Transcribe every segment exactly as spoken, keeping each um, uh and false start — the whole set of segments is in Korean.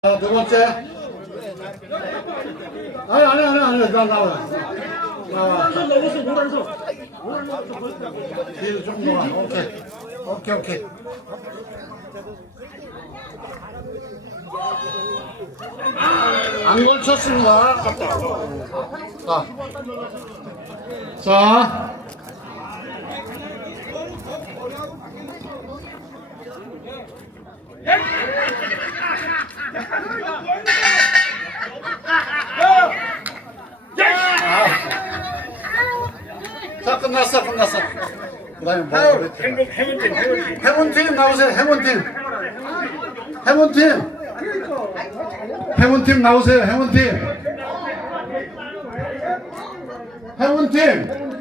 자, 두 번째. 아니, 아니, 아니, 아니, 나, 나와. 나와. 뒤로 좀 나와. 오케이. 오케이, 오케이. 안 걸쳤습니다. 자. 자. 자, 끝났어, 끝났어. 그 다음에 뭐? 행복, 행운팀, 행운팀. 해문팀 나오세요, 해문팀. 해문팀. 해문팀 나오세요, 해문팀. 해문팀.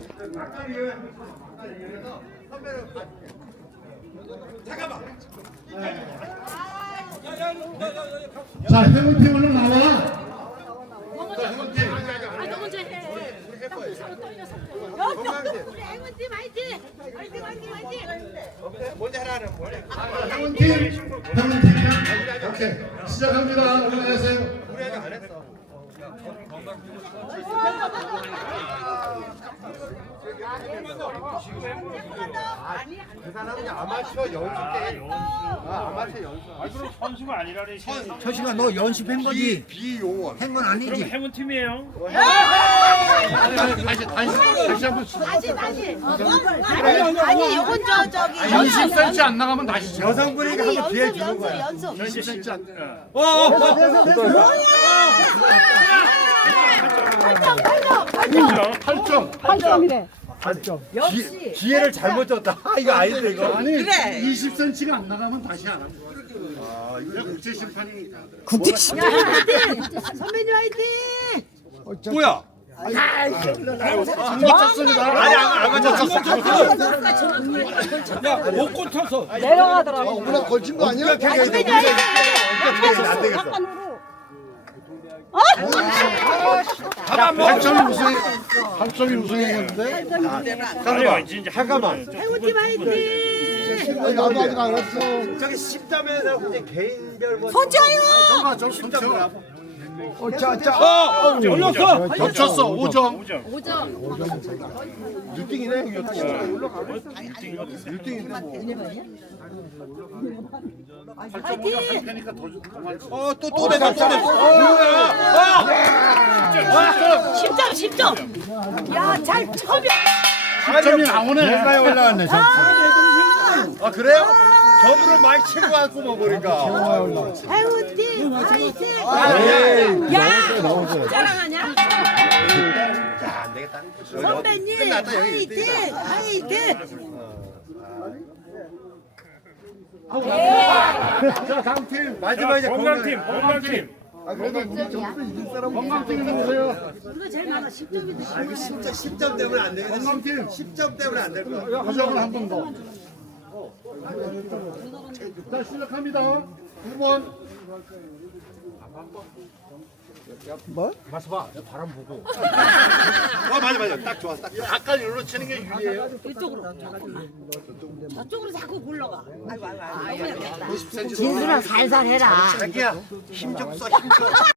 자, 해문팀 얼른 나와. 자, 해문팀. 아, 너 먼저 해. 딱 부서로 떨려서. 우리 행운팀 화이팅! 화이팅, 화이팅, 화이팅! 먼저 하라는 뭐래? 해문팀. 해문팀이야? 오케이. 시작합니다. 올라가세요. 우리 아직 안 했어. 그 사람은 아마추어 연습 때. 아, 아마추어 연습. 아 그럼 선수가 아니라니. 저 시간 너 연습한 거지? 비용원. 한 건 그럼 아니지? 해문팀이에요. 다시, 다시, 다시 한 번. 다시, 다시. 아니, 아니, 요건 저, 저기. 이십 센티미터 안 나가면 다시 쳐. 여성분에게 아니, 한번 기회 연습, 주는 연습, 거야. 연습. 이십 센티미터 안 팔 점. 팔 점이래. 기, 기회를 잘못 줬다. 아, 이거 아닌데 이거. 아니, 이십 센티미터가 안 나가면 다시 안 합니다. 아, 이거 국제 심판이니까. 선배님 화이팅! 뭐야? 안 맞췄습니다. 아니 안 맞췄어. 못 꽂혀서. 내려가더라고. 누나 걸친 거 아니야? 선배님 화이팅! 안 되겠어. 팔 점이 우승, 팔 점이 우승했는데. 아니요 이제 잠깐만. 행운팀 화이팅! 나도 아직 안 왔어. 저기 십 점에서 이제 개인별 뭐. 손자요! 잠깐만, 좀 숨겨. 자, 자, 어, 올렸어. 겹쳤어, 오 점. 오 점. 오 점. 육 등이네. 육 등인데 뭐. 화이팅! 그러니까 더 주- 더 많이 쳐. 어, 또 또 내, 또 내. 뭐야? 십 점, 십 점! 야, 잘 처음이야! 십 점이 나오네. 가까이 올라왔네. 아, 그래요? 저들을 많이 치고 왔고 뭐 보니까. 행운팀 화이팅! 에이, 야! 자랑하냐? 자, 안 되겠다. 선배님 끝났다, 여기 화이팅! 화이팅! 자, 다음 팀. 마지막 이제 건강팀, 건강팀. 건강팀 나오세요. 우리가 제일 많아 십 점인데 진짜 십 점 때문에 안 되겠다. 건강팀. 십 점 때문에 안 될 거야. 한 점을 한 번 더. 자, 시작합니다. 두 번. 뭐? 맞아 봐. 바람 보고. 아, 맞아 맞아. 딱 좋아. 딱 좋아. 약간 일로 치는 게 유리해요. 이쪽으로 저쪽으로 자꾸 굴러가. 아이고 아이고 아이고. 이십 센티미터. 진수랑 살살 해라. 자기야, 힘 좀 써. 힘 좀.